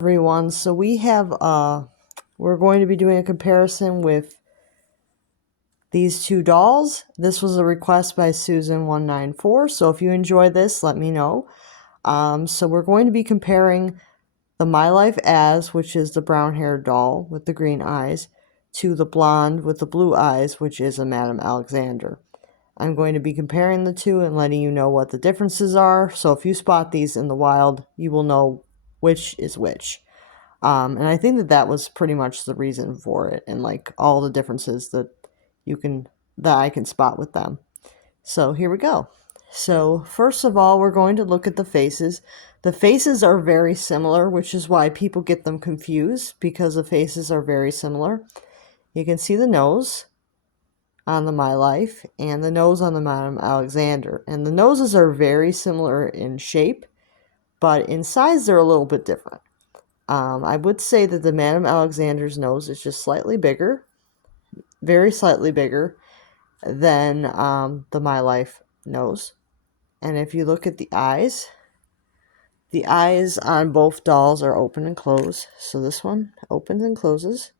Everyone, so we're going to be doing a comparison with these two dolls. This was a request by Susan194, so if you enjoy this, let me know. So we're going to be comparing the My Life As, which is the brown haired doll with the green eyes, to the blonde with the blue eyes, which is a Madame Alexander. I'm going to be comparing the two and letting you know what the differences are, so if you spot these in the wild, you will know which is which. And I think that was pretty much the reason for it, and like all the differences that I can spot with them. So here we go. So first of all, we're going to look at the faces. The faces are very similar, which is why people get them confused, because the faces are very similar. You can see the nose on the My Life and the nose on the Madame Alexander. And the noses are very similar in shape, but in size they're a little bit different. I would say that the Madame Alexander's nose is just slightly bigger, very slightly bigger than the My Life nose. And if you look at the eyes on both dolls are open and close. So this one opens and closes.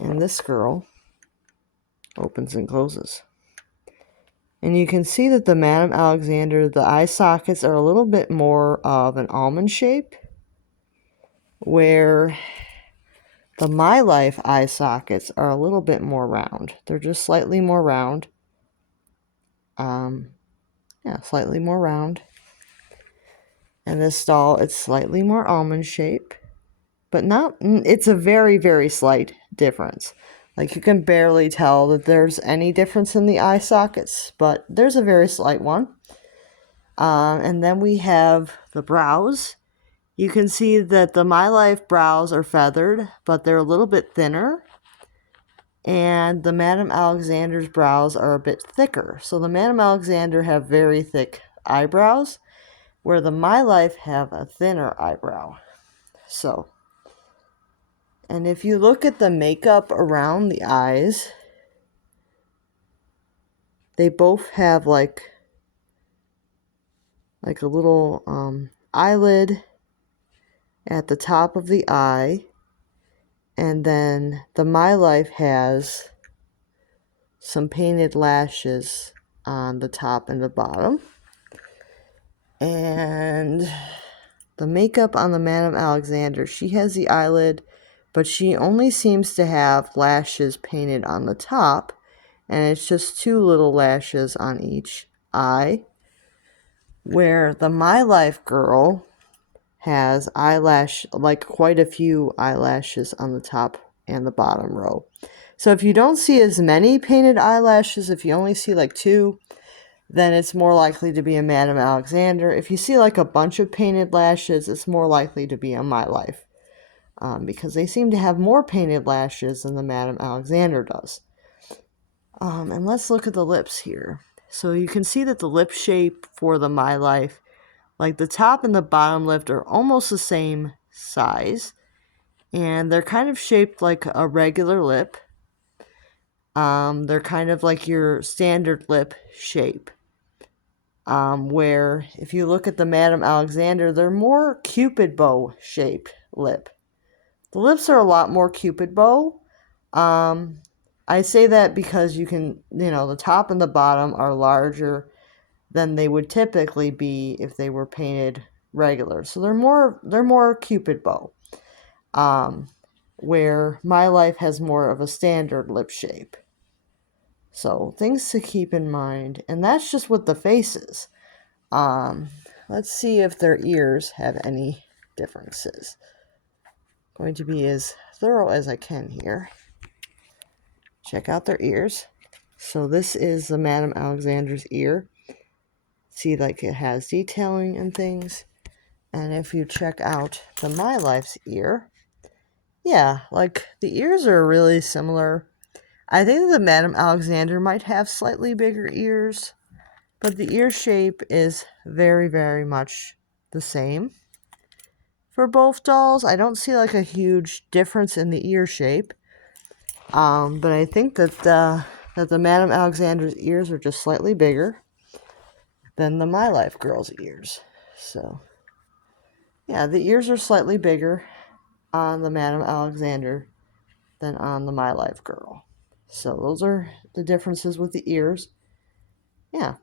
And this girl opens and closes. And you can see that the Madame Alexander, the eye sockets are a little bit more of an almond shape, where the My Life eye sockets are a little bit more round. They're just slightly more round. Slightly more round. And this doll, it's slightly more almond shape, but it's a very, very slight difference. Like, you can barely tell that there's any difference in the eye sockets, but there's a very slight one. And then we have the brows. You can see that the My Life brows are feathered, but they're a little bit thinner. And the Madame Alexander's brows are a bit thicker. So the Madame Alexander have very thick eyebrows, where the My Life have a thinner eyebrow. So, and if you look at the makeup around the eyes, they both have like a little eyelid at the top of the eye. And then the My Life has some painted lashes on the top and the bottom. And the makeup on the Madame Alexander, she has the eyelid, but she only seems to have lashes painted on the top. And it's just two little lashes on each eye. Where the My Life girl has quite a few eyelashes on the top and the bottom row. So if you don't see as many painted eyelashes, if you only see like two, then it's more likely to be a Madame Alexander. If you see like a bunch of painted lashes, it's more likely to be a My Life, because they seem to have more painted lashes than the Madame Alexander does. And let's look at the lips here. So you can see that the lip shape for the My Life, like the top and the bottom lip, are almost the same size. And they're kind of shaped like a regular lip. They're kind of like your standard lip shape. Where if you look at the Madame Alexander, they're more Cupid bow shaped lip. The lips are a lot more Cupid bow. I say that because you can, the top and the bottom are larger than they would typically be if they were painted regular. So they're more Cupid bow. Where My Life has more of a standard lip shape. So things to keep in mind. And that's just with the faces. Let's see if their ears have any differences. Going to be as thorough as I can here. Check out their ears. So this is the Madame Alexander's ear. See, like, it has detailing and things. And if you check out the My Life's ear, yeah, like, the ears are really similar. I think the Madame Alexander might have slightly bigger ears, but the ear shape is very, very much the same for both dolls. I don't see like a huge difference in the ear shape, but I think that the Madame Alexander's ears are just slightly bigger than the My Life girl's ears. So, yeah, the ears are slightly bigger on the Madame Alexander than on the My Life girl. So those are the differences with the ears. Yeah.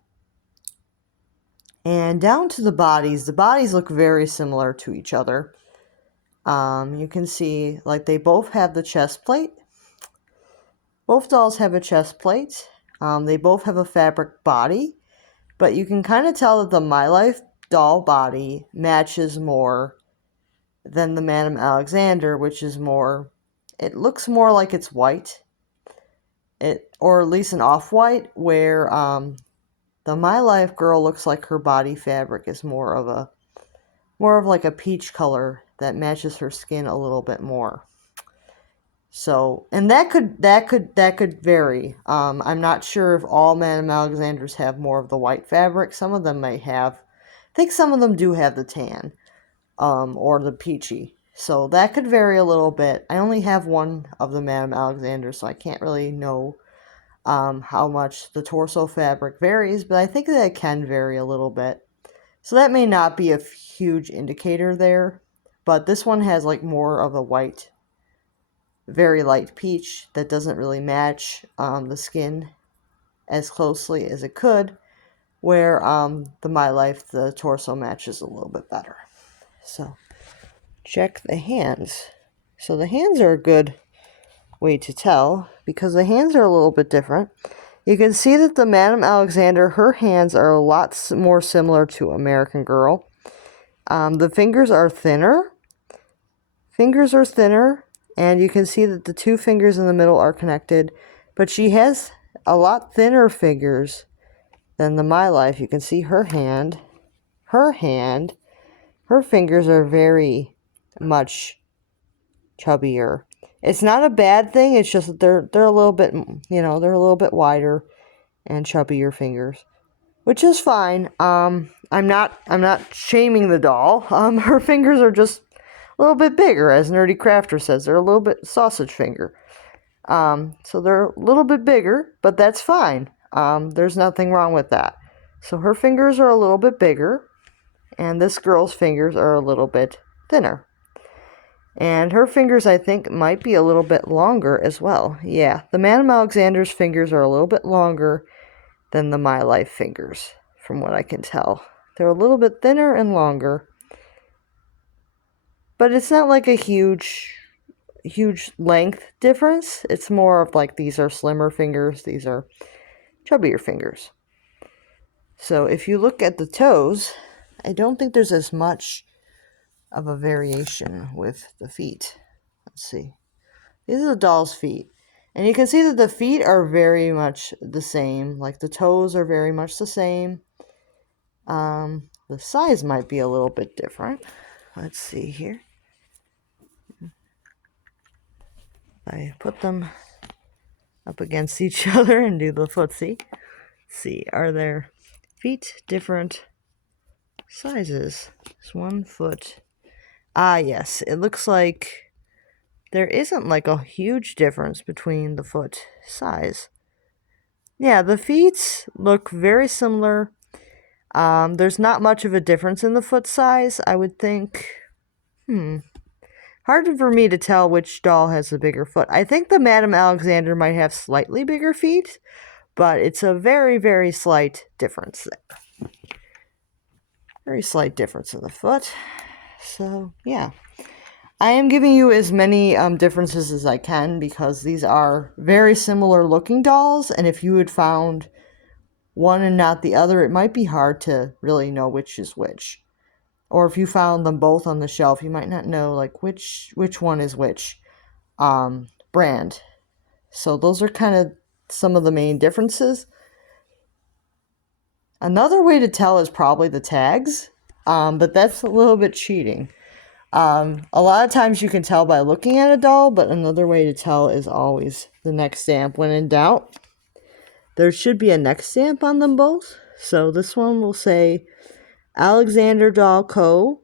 And down to the bodies. The bodies look very similar to each other. You can see, like, they both have the chest plate. Both dolls have a chest plate. They both have a fabric body. But you can kind of tell that the My Life doll body matches more than the Madame Alexander, which is more, it looks more like it's white. Or at least an off-white, where the My Life girl looks like her body fabric is more of like a peach color that matches her skin a little bit more. So, and that could vary. I'm not sure if all Madame Alexanders have more of the white fabric. Some of them may have. I think some of them do have the tan, or the peachy. So that could vary a little bit. I only have one of the Madame Alexanders, so I can't really know how much the torso fabric varies, but I think that it can vary a little bit. So that may not be a huge indicator there, but this one has like more of a white, very light peach that doesn't really match the skin as closely as it could, where the My Life, the torso matches a little bit better. So check the hands. So the hands are a good way to tell because the hands are a little bit different. You can see that the Madame Alexander, her hands are a lot more similar to American Girl. The fingers are thinner. And you can see that the two fingers in the middle are connected. But she has a lot thinner fingers than the My Life. You can see her hand. Her fingers are very much chubbier. It's not a bad thing. It's just that they're a little bit, they're a little bit wider and chubbier fingers, which is fine. I'm not shaming the doll. Her fingers are just a little bit bigger, as Nerdy Crafter says. They're a little bit sausage finger. So they're a little bit bigger, but that's fine. There's nothing wrong with that. So her fingers are a little bit bigger, and this girl's fingers are a little bit thinner. And her fingers, I think, might be a little bit longer as well. Yeah, the Madame Alexander's fingers are a little bit longer than the My Life fingers, from what I can tell. They're a little bit thinner and longer. But it's not like a huge length difference. It's more of like these are slimmer fingers, these are chubbier fingers. So if you look at the toes, I don't think there's as much of a variation with the feet. Let's see. These are the doll's feet. And you can see that the feet are very much the same. Like the toes are very much the same. The size might be a little bit different. Let's see here. I put them up against each other and do the footsie. See, are their feet different sizes? It's 1 foot. Ah, yes. It looks like there isn't like a huge difference between the foot size. Yeah, the feet look very similar. There's not much of a difference in the foot size, I would think. Hard for me to tell which doll has the bigger foot. I think the Madame Alexander might have slightly bigger feet, but it's a very, very slight difference there. Very slight difference in the foot. So, yeah. I am giving you as many differences as I can because these are very similar looking dolls, and if you had found one and not the other, it might be hard to really know which is which. Or if you found them both on the shelf, you might not know like which one is which brand. So those are kind of some of the main differences. Another way to tell is probably the tags, but that's a little bit cheating. A lot of times you can tell by looking at a doll, but another way to tell is always the neck stamp. When in doubt, there should be a neck stamp on them both. So this one will say Alexander Doll Co.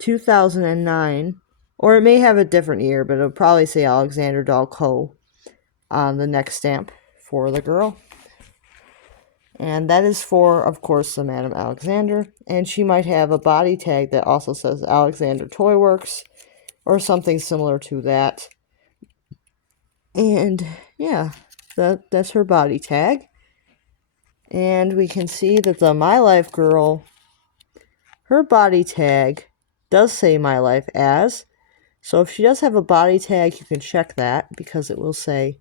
2009, or it may have a different year, but it'll probably say Alexander Doll Co. on the neck stamp for the girl. And that is for, of course, the Madame Alexander. And she might have a body tag that also says Alexander Toy Works or something similar to that. And yeah, that's her body tag. And we can see that the My Life girl, her body tag does say My Life As. So if she does have a body tag, you can check that because it will say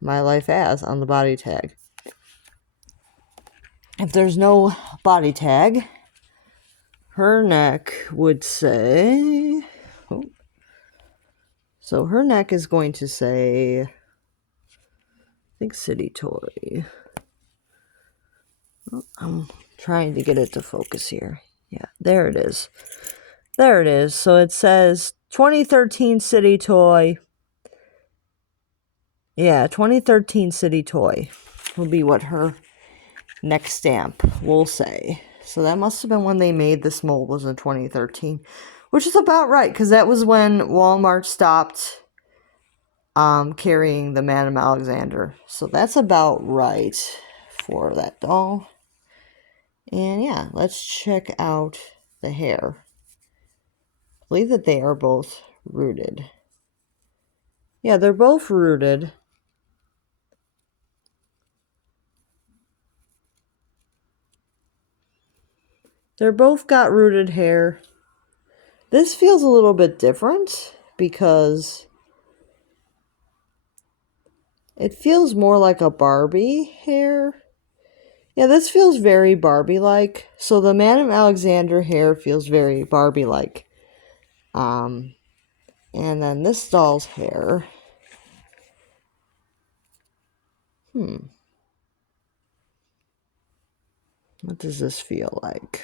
My Life As on the body tag. If there's no body tag, her neck would say, oh, so her neck is going to say, I think City Toy. Oh, I'm trying to get it to focus here. Yeah, there it is. There it is. So it says 2013 City Toy. Yeah, 2013 City Toy will be what her neck stamp will say. So that must have been when they made this mold, was in 2013. Which is about right, because that was when Walmart stopped carrying the Madame Alexander. So that's about right for that doll. And yeah, let's check out the hair. I believe that they are both rooted. Yeah, they're both rooted. They're both got rooted hair. This feels a little bit different because it feels more like a Barbie hair. Yeah, this feels very Barbie-like. So the Madame Alexander hair feels very Barbie-like. And then this doll's hair. What does this feel like?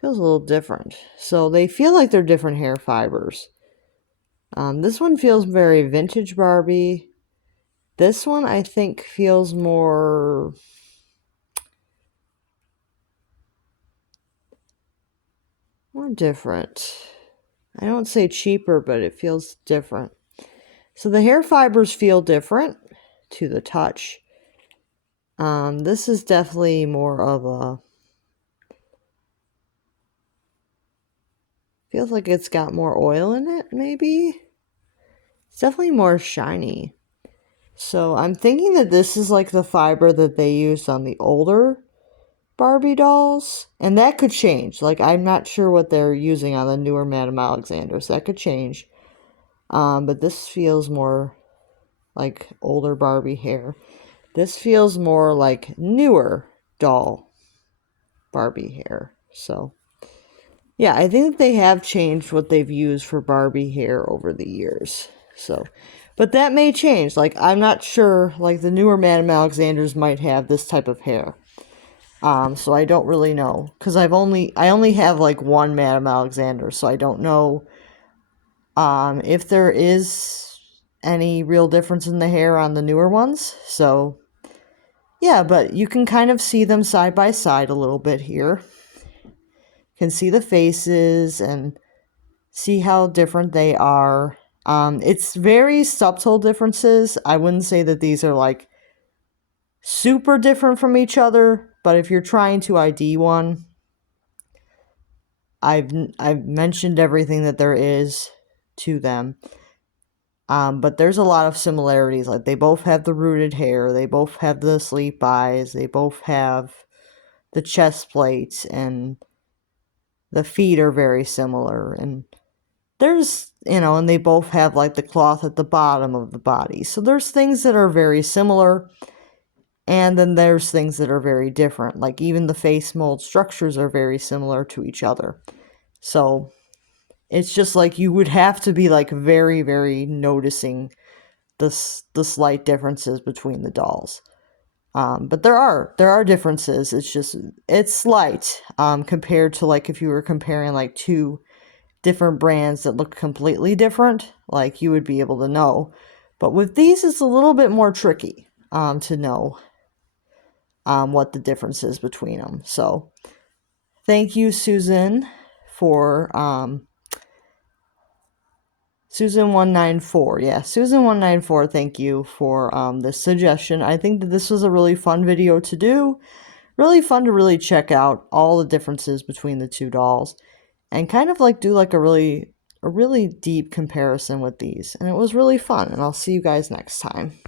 Feels a little different. So they feel like they're different hair fibers. This one feels very vintage Barbie. This one I think feels more different. I don't say cheaper, but it feels different. So the hair fibers feel different to the touch. This is definitely more of a, feels like it's got more oil in it, maybe? It's definitely more shiny. So I'm thinking that this is like the fiber that they used on the older Barbie dolls. And that could change. Like, I'm not sure what they're using on the newer Madame Alexander, so that could change. But this feels more like older Barbie hair. This feels more like newer doll Barbie hair. So, yeah, I think that they have changed what they've used for Barbie hair over the years. So, but that may change. Like, I'm not sure. Like, the newer Madame Alexanders might have this type of hair. So I don't really know. Because I only have, like, one Madame Alexander. So I don't know if there is any real difference in the hair on the newer ones. So, yeah, but you can kind of see them side by side a little bit here. You can see the faces and see how different they are. It's very subtle differences. I wouldn't say that these are like super different from each other, but if you're trying to ID one, I've mentioned everything that there is to them. But there's a lot of similarities. Like, they both have the rooted hair, they both have the sleep eyes, they both have the chest plates, and the feet are very similar. And there's, and they both have like the cloth at the bottom of the body. So there's things that are very similar, and then there's things that are very different. Like, even the face mold structures are very similar to each other. So it's just like you would have to be like very, very noticing the slight differences between the dolls. But there are differences. It's slight compared to, like, if you were comparing like two different brands that look completely different, like, you would be able to know. But with these, it's a little bit more tricky to know what the difference is between them. So thank you, Susan, for Susan194. Yeah, Susan194, thank you for this suggestion. I think that this was a really fun video to do. Really fun to really check out all the differences between the two dolls and kind of like do like a really deep comparison with these. And it was really fun, and I'll see you guys next time.